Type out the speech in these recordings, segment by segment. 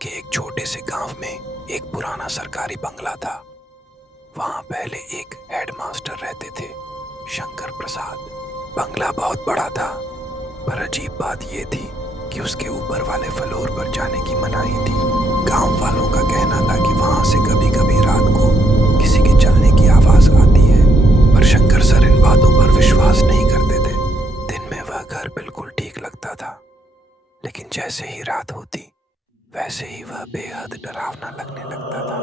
के एक छोटे से गांव में एक पुराना सरकारी बंगला था। वहां पहले एक हेडमास्टर रहते थे, शंकर प्रसाद। बंगला बहुत बड़ा था, पर अजीब बात यह थी कि उसके ऊपर वाले फ्लोर पर जाने की मनाही थी। गांव वालों का कहना था कि वहां से कभी कभी रात को किसी के चलने की आवाज आती है, पर शंकर सर इन बातों पर विश्वास नहीं करते थे। दिन में वह घर बिल्कुल ठीक लगता था, लेकिन जैसे ही रात होती वैसे ही वह बेहद डरावना लगने लगता था।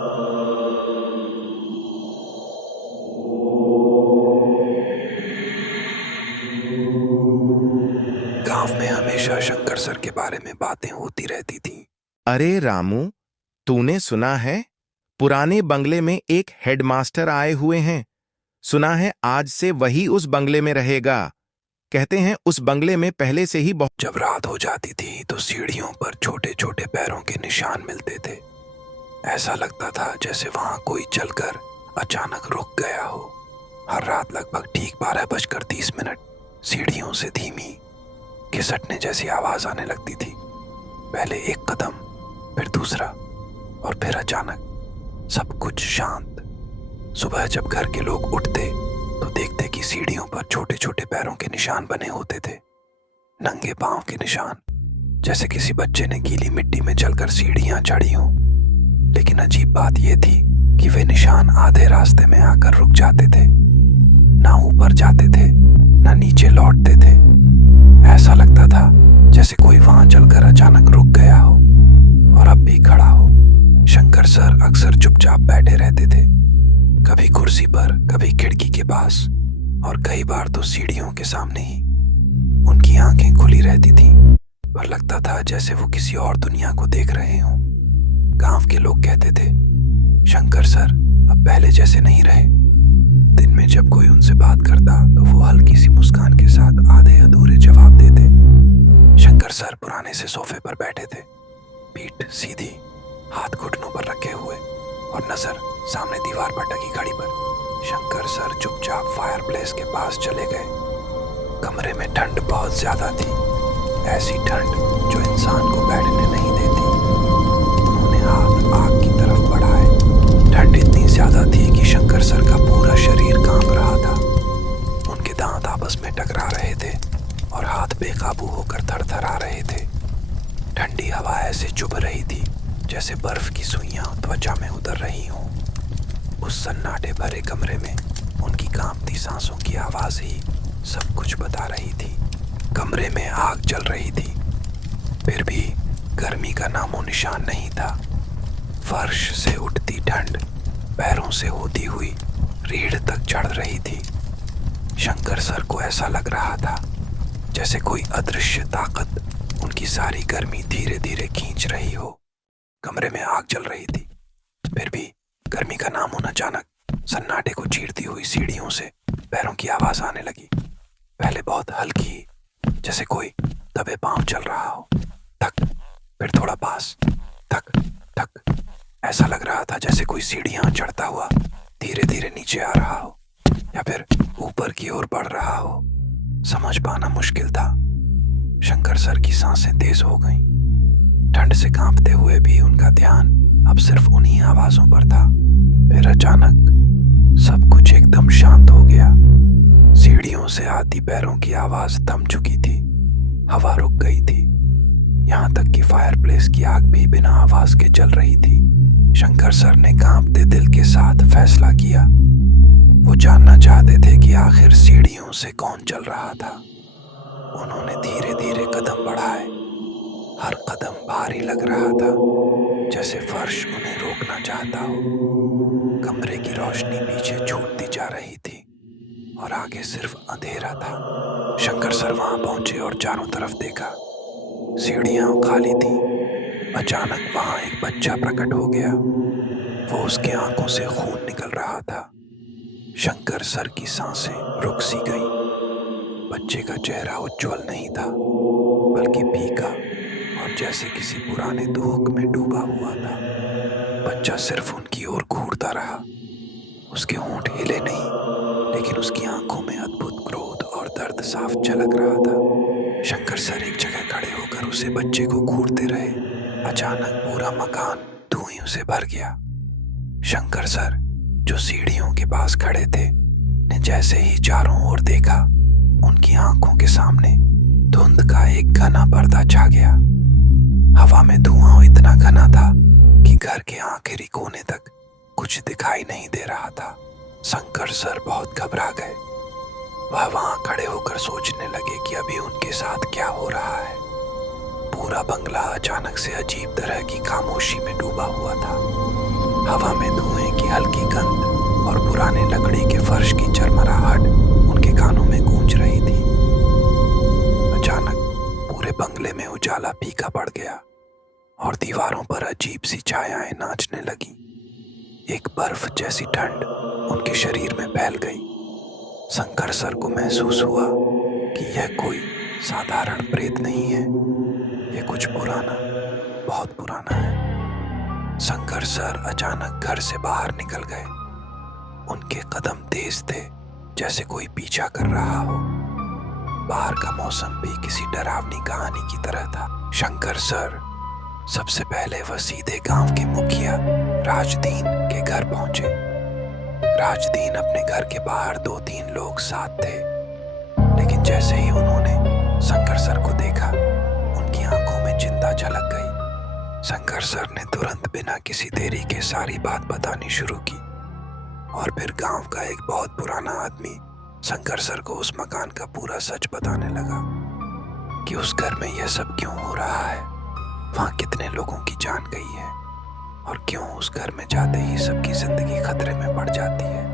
गांव में हमेशा शंकर सर के बारे में बातें होती रहती थी। अरे रामू, तूने सुना है? पुराने बंगले में एक हेडमास्टर आए हुए हैं। सुना है आज से वही उस बंगले में रहेगा। कहते हैं उस बंगले में पहले से ही बहुत। जब रात हो जाती थी तो सीढ़ियों पर छोटे छोटे पैरों के निशान मिलते थे। ऐसा लगता था जैसे वहां कोई चलकर अचानक रुक गया हो। हर रात लगभग ठीक 12:30 सीढ़ियों से धीमी खिसकने जैसी आवाज आने लगती थी। पहले एक कदम, फिर दूसरा, और फिर अचानक सब कुछ शांत। सुबह जब घर के लोग उठते तो देखते कि सीढ़ियों पर छोटे छोटे पैरों के निशान बने होते थे, नंगे पांव के निशान, जैसे किसी बच्चे ने गीली मिट्टी में चलकर सीढ़ियां चढ़ी हों। लेकिन अजीब बात यह थी कि वे निशान आधे रास्ते में आकर रुक जाते थे, ना ऊपर जाते थे ना नीचे लौटते थे। ऐसा लगता था जैसे कोई वहां चलकर अचानक रुक गया हो और अब भी खड़ा हो। शंकर सर अक्सर चुपचाप बैठे रहते थे, कभी कुर्सी पर, कभी खिड़की के पास, और कई बार तो सीढ़ियों के सामने ही। उनकी आंखें खुली रहती थीं, पर लगता था जैसे वो किसी और दुनिया को देख रहे हों। गांव के लोग कहते थे, शंकर सर अब पहले जैसे नहीं रहे। दिन में जब कोई उनसे बात करता तो वो हल्की सी मुस्कान के साथ आधे अधूरे जवाब देते। शंकर सर पुराने से सोफे पर बैठे थे, पीठ सीधी, हाथ घुटनों पर रखे हुए और नजर सामने दीवार पर टकी घड़ी पर। शंकर सर चुपचाप फायरप्लेस के पास चले गए। कमरे में ठंड बहुत ज्यादा थी, ऐसी ठंड जो इंसान को बैठने नहीं देती। उन्होंने हाथ आग की तरफ बढ़ाए। ठंड इतनी ज्यादा थी कि शंकर सर का पूरा शरीर कांप रहा था। उनके दांत आपस में टकरा रहे थे और हाथ बेकाबू होकर थरथरा रहे थे। ठंडी हवा ऐसे चुभ रही थी जैसे बर्फ की सुइयां त्वचा में उतर रही हों। उस सन्नाटे भरे कमरे में उनकी कांपती सांसों की आवाज ही सब कुछ बता रही थी। कमरे में आग जल रही थी, फिर भी गर्मी का नामो निशान नहीं था। फर्श से उठती ठंड पैरों से होती हुई रीढ़ तक चढ़ रही थी। शंकर सर को ऐसा लग रहा था जैसे कोई अदृश्य ताकत उनकी सारी गर्मी धीरे धीरे खींच रही हो। कमरे में आग जल रही थी, फिर भी गर्मी का नामो न अचानक सन्नाटे को चीरती हुई सीढ़ियों से पैरों की आवाज आने लगी। पहले बहुत हल्की, जैसे कोई दबे पांव चल रहा हो। थक, फिर थोड़ा पास, थक थक। ऐसा लग रहा था जैसे कोई सीढ़ियां चढ़ता हुआ धीरे धीरे नीचे आ रहा हो या फिर ऊपर की ओर बढ़ रहा हो। समझ पाना मुश्किल था। शंकर सर की सांसें तेज हो गईं। ठंड से कांपते हुए भी उनका ध्यान अब सिर्फ उन्हीं आवाजों पर था। फिर अचानक सब कुछ एकदम शांत हो गया। सीढ़ियों से आती पैरों की आवाज थम चुकी थी, हवा रुक गई थी, यहां तक कि फायरप्लेस की आग भी बिना आवाज के जल रही थी। शंकर सर ने कांपते दिल के साथ फैसला किया। वो जानना चाहते थे कि आखिर सीढ़ियों से कौन चल रहा था। उन्होंने धीरे धीरे कदम बढ़ाए। हर कदम भारी लग रहा था, जैसे फर्श उन्हें रोकना चाहता हो। कमरे की रोशनी पीछे छूटती जा रही थी और आगे सिर्फ अंधेरा था। शंकर सर वहां पहुंचे और चारों तरफ देखा। सीढ़ियां खाली थी। अचानक वहां एक बच्चा प्रकट हो गया। वो उसके आंखों से खून निकल रहा था। शंकर सर की सांसें रुक सी गईं। बच्चे का चेहरा उज्जवल नहीं था, बल्कि फीका और जैसे किसी पुराने दुख में डूबा हुआ था। बच्चा सिर्फ उनकी ओर घूरता रहा। उसके होंठ हिले नहीं, लेकिन उसकी आंखों में अद्भुत क्रोध और दर्द साफ झलक रहा था। शंकर सर एक जगह खड़े होकर उसे बच्चे को घूरते रहे। अचानक पूरा मकान धुएं से भर गया। शंकर सर, जो सीढ़ियों के पास खड़े थे, ने जैसे ही चारों ओर देखा, उनकी आंखों के सामने धुंध का एक घना पर्दा छा गया। हवा में धुआं इतना घना था कि घर के आखिरी कोने तक कुछ दिखाई नहीं दे रहा था। शंकर सर बहुत घबरा गए। वह वहां खड़े होकर सोचने लगे कि अभी उनके साथ क्या हो रहा है। पूरा बंगला अचानक से अजीब तरह की खामोशी में डूबा हुआ था। हवा में धुएं की हल्की गंध और पुराने लकड़ी के फर्श की चरमराहट उनके कानों में गूंज रही थी। अचानक पूरे बंगले में उजाला फीका पड़ गया और दीवारों पर अजीब सी छायाएं नाचने लगी। एक बर्फ जैसी ठंड उनके शरीर में फैल गई। शंकर सर को महसूस हुआ कि यह कोई साधारण प्रेत नहीं है, यह कुछ पुराना, बहुत पुराना है। शंकर सर अचानक घर से बाहर निकल गए। उनके कदम तेज थे, जैसे कोई पीछा कर रहा हो। बाहर का मौसम भी किसी डरावनी कहानी की तरह था। शंकर सर सबसे पहले वह सीधे गांव के मुखिया राजदीन के घर पहुंचे। राजदीन अपने घर के बाहर 2-3 लोग साथ थे, लेकिन जैसे ही उन्होंने शंकर सर को देखा, उनकी आंखों में चिंता झलक गई। शंकर सर ने तुरंत बिना किसी देरी के सारी बात बतानी शुरू की और फिर गांव का एक बहुत पुराना आदमी शंकर सर को उस मकान का पूरा सच बताने लगा कि उस घर में यह सब क्यों हो रहा है, वहां कितने लोगों की जान गई है और क्यों उस घर में जाते ही सबकी जिंदगी खतरे में पड़ जाती है।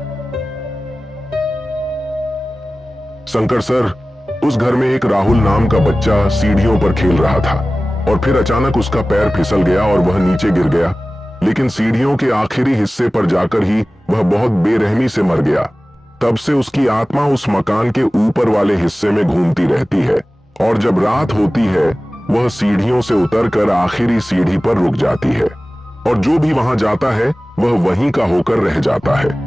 शंकर सर, उस घर में एक राहुल नाम का बच्चा सीढ़ियों पर खेल रहा था और फिर अचानक उसका पैर फिसल गया और वह नीचे गिर गया, लेकिन सीढ़ियों के आखिरी हिस्से पर जाकर ही वह बहुत बेरहमी से मर गया। तब से उसकी आत्मा उस मकान के ऊपर वाले हिस्से में घूमती रहती है और जब रात होती है वह सीढ़ियों से उतरकर आखिरी सीढ़ी पर रुक जाती है और जो भी वहां जाता है वह वहीं का होकर रह जाता है।